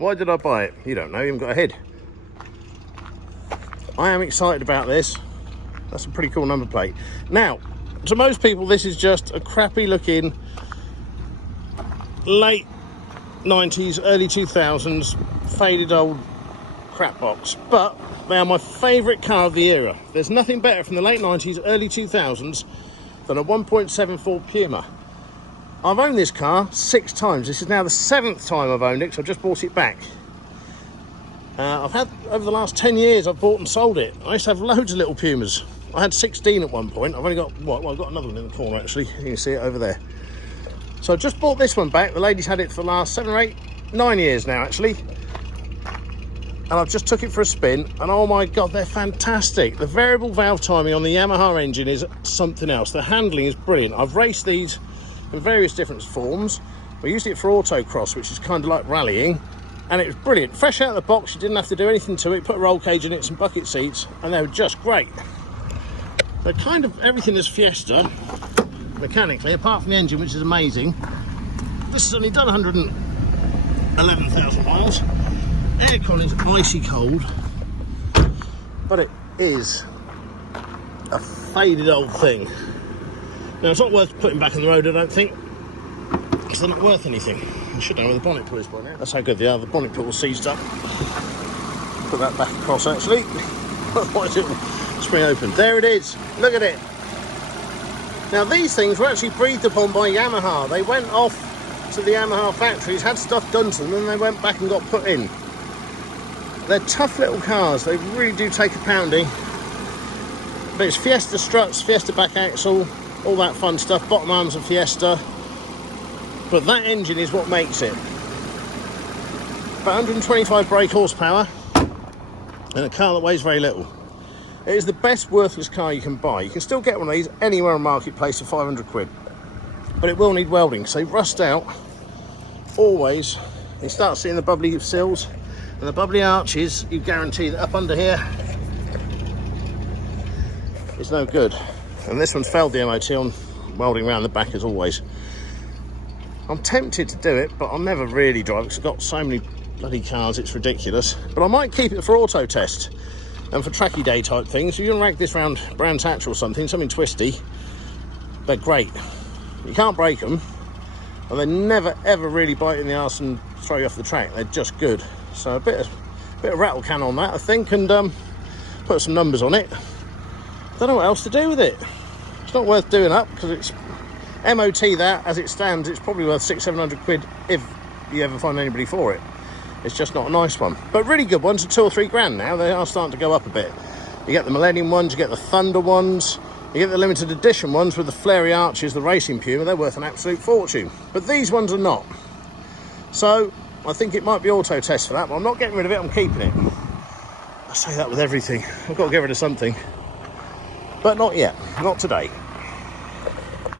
Why did I buy it? You don't know, you haven't got a head. I am excited about this. That's a pretty cool number plate. Now, to most people, this is just a crappy looking late 90s, early 2000s faded old crap box, but they are my favourite car of the era. There's nothing better from the late 90s, early 2000s than a 1.74 Puma. I've owned this car 6 times. This is now the 7th time I've owned it, so I've just bought it back. I've had, over the last 10 years, I've bought and sold it. I used to have loads of little Pumas. I had 16 at one point. I've only got, well, I've got another one in the corner actually. You can see it over there. So I just bought this one back. The lady's had it for the last 7 or 8, 9 years now actually. And I've just took it for a spin, and oh my God, they're fantastic. The variable valve timing on the Yamaha engine is something else. The handling is brilliant. I've raced these in various different forms. We used it for autocross, which is kind of like rallying, and it was brilliant. Fresh out of the box, you didn't have to do anything to it. Put a roll cage in it, some bucket seats, and they were just great. They're kind of everything is Fiesta, mechanically, apart from the engine, which is amazing. This has only done 111,000 miles. Aircon is icy cold, but it is a faded old thing. Now, it's not worth putting back on the road, I don't think, because they're not worth anything. You should know where the bonnet pull is by now. That's how good they are. The bonnet pull was seized up. Put that back across, actually. Otherwise it will spring open. There it is. Look at it. Now, these things were actually breathed upon by Yamaha. They went off to the Yamaha factories, had stuff done to them, and they went back and got put in. They're tough little cars. They really do take a pounding. But it's Fiesta struts, Fiesta back axle, all that fun stuff. Bottom arms of Fiesta. But that engine is what makes it. About 125 brake horsepower and a car that weighs very little. It is the best worthless car you can buy. You can still get one of these anywhere on Marketplace for 500 quid. But it will need welding, so they rust out always. You start seeing the bubbly sills and the bubbly arches. You guarantee that up under here it's no good. And this one's failed the MOT on welding around the back as always. I'm tempted to do it, but I'll never really drive it because I've got so many bloody cars, it's ridiculous. But I might keep it for auto test and for tracky day type things. If you can rag this round Brands Hatch or something twisty, they're great. You can't break them, and they never ever really bite in the arse and throw you off the track. They're just good. So a bit of rattle can on that, I think, and put some numbers on it. Don't know what else to do with it. It's not worth doing up because it's MOT that as it stands. It's probably worth 600-700 quid if you ever find anybody for it. It's just not a nice one, but really good ones are 2 or 3 grand now. They are starting to go up a bit. You get the Millennium ones, you get the Thunder ones, you get the limited edition ones with the flary arches, the Racing Puma. They're worth an absolute fortune, but these ones are not. So I think it might be auto test for that, but I'm not getting rid of it, I'm keeping it. I say that with everything. I've got to get rid of something, but not yet, not today.